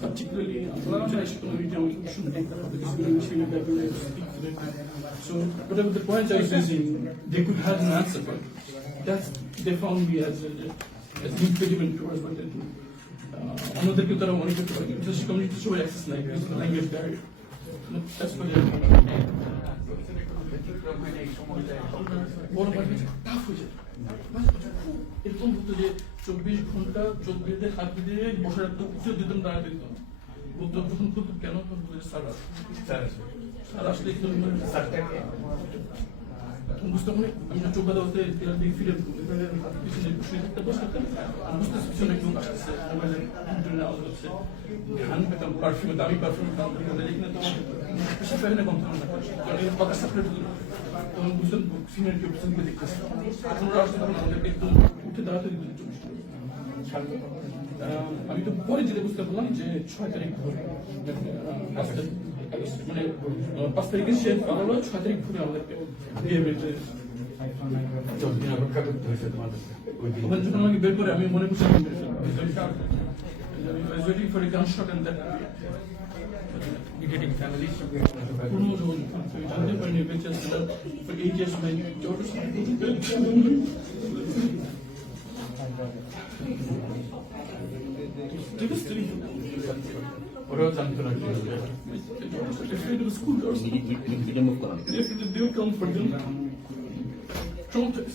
particularly international community that to to them so whatever the point I was raising they could have an answer but that's they found me as a as impediment towards what they do uh, অন্যদেরকে তারা মনে করতে পারে কিন্তু সেই community সবাই access নাই because of the language barrier বড় ভাবে টাফ হয়ে যায় এরকম হতো যে চব্বিশ ঘন্টা চোখ বেঁধে হাত বেঁধে বসে রাখতো কিছু দিতাম দাঁড়াতে দিতাম বলতো যখন খুব কেন তখন বলে, স্যার আসুন। স্যার আসলে এরা দিকে ফিরে এভাবে পিছনে শুয়ে থাকতে বসে থাকতাম আমি বুঝতে পিছনে একদম আসতেছে মোবাইলে কম্পিউটারে আওয়াজ হচ্ছে ঘ্রাণ পেতাম পারফিউমে দামি পারফিউম দাম এখানে তোমার পেশা ফেলে কম থাকুন না কারণ এই কথা সাপ্রেট তখন বুঝলাম সিনিয়র কেউ পিছন দিকে দেখতেছে এখন ওরা আসতে তখন আমাদেরকে একদম উঠে দাঁড়াতে দিত চব্বিশ ঘণ্টা। আহ, আমি তো পরে যেটা বুঝতে পারলাম যে ছয় তারিখ তারিখ মানে পাঁচ তারিখে সে পারল ছয় তারিখ ভোরে আমাদেরকে দিয়ে দিন ওখানে যখন আমাকে বের করে, আমি মনে করছি। I was waiting for a gunshot and that cricketing ফ্যামিলির সঙ্গে কোনো যোগাযোগ নেই। আমি জানতে পারিনি, বেঁচে ছিলাম for eight years my daughter's Devastating. ওরাও জানতো vooruit hangt eruit. Is. Ik heb de deelkant Trump is.